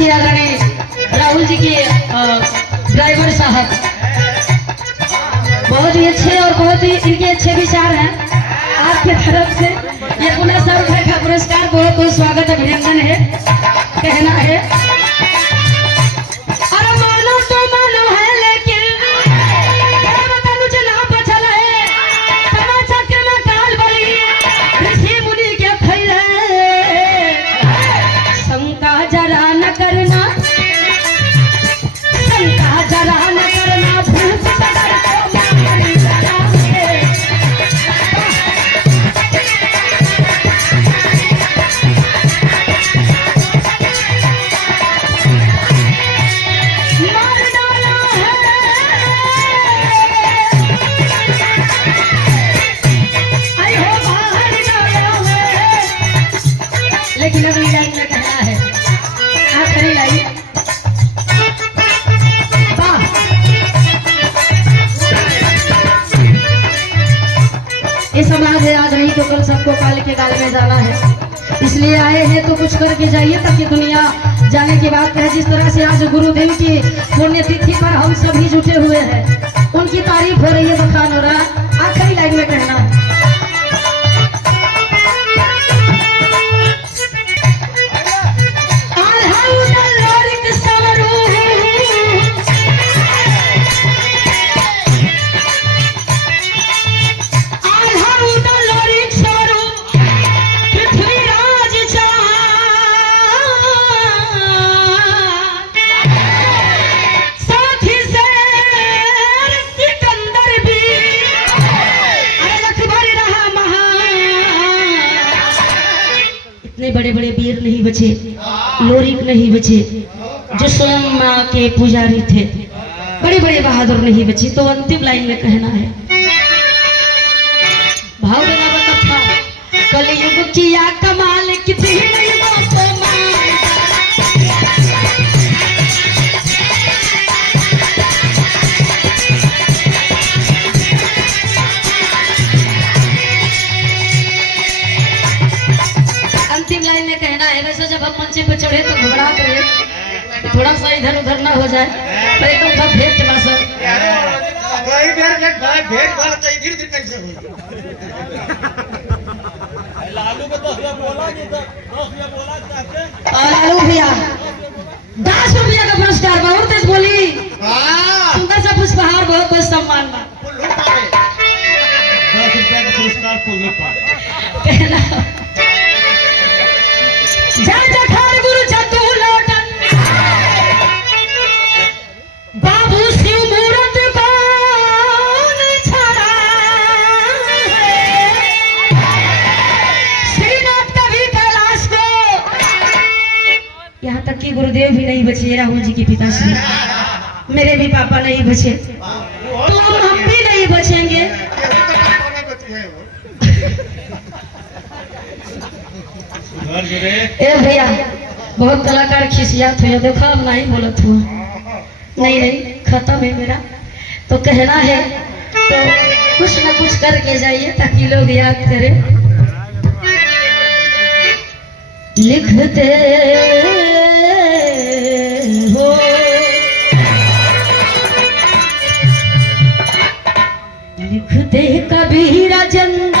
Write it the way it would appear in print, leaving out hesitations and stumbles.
अच्छे आदरणीय राहुल जी के ड्राइवर साहब, बहुत ही अच्छे और बहुत ही इनके अच्छे विचार हैं आपके तरफ से। ये 1500 रुपए का पुरस्कार, बहुत बहुत स्वागत अभिनंदन है कहना है। अरे मानो तो मानो है लेकिन मुझे ना बचल है, तमाचा के ना काल बड़ी ऋषि मुनि के फैले, शंका जरा न करना, शंका जरा न करना, भूख सदर को मारी जरा है। लेकिन अगली लाइन में कहना है, आखिरी लाइन, वाह ये समाज है आज नहीं तो कल सबको काल के गाल में जाना है, इसलिए आए हैं तो कुछ करके जाइए ताकि दुनिया जाने की बात है। जिस तरह से आज गुरुदेव की पुण्यतिथि पर हम सभी जुटे हुए हैं, उनकी तारीफ हो रही है, बखान हो रहा है। आखिरी लाइन में कहना है, बड़े बड़े वीर नहीं बचे, लोरिक नहीं बचे, जो स्वयं माँ के पुजारी थे, बड़े बड़े बहादुर नहीं बचे। तो अंतिम लाइन में कहना है, भाव कथा कलयुग किया कमाल कितनी नहीं बातों लाइन में कहना है। वैसे जब हम मंच पे चढ़े तो घबराहट रहे, थोड़ा सा इधर उधर ना हो जाए, पर एकदम सब भेंट चला सर। लालू भैया 10 रुपया का पुरस्कार, बहुत तेज बोली, सुंदर सा पुष्पहार, बहुत बहुत सम्मान। 10 रुपया का पुरस्कार कहना जय जखार गुरु जतू लोटन, बाबू शिव मूरत कौन छड़ा, श्रीनाथ कभी कैलाश को, यहाँ तक कि गुरुदेव भी नहीं बचे, राहुल जी के पिताश्री, मेरे भी पापा नहीं बचे, तो हम भी नहीं बचेंगे। ए भैया बहुत कलाकार खिसियात हुए, देखो अब नहीं बोलत हुआ, नहीं खत्म है मेरा। तो कहना है तो कुछ न कुछ करके जाइए ताकि लोग याद करें। लिखते हो लिखते कबीर चंद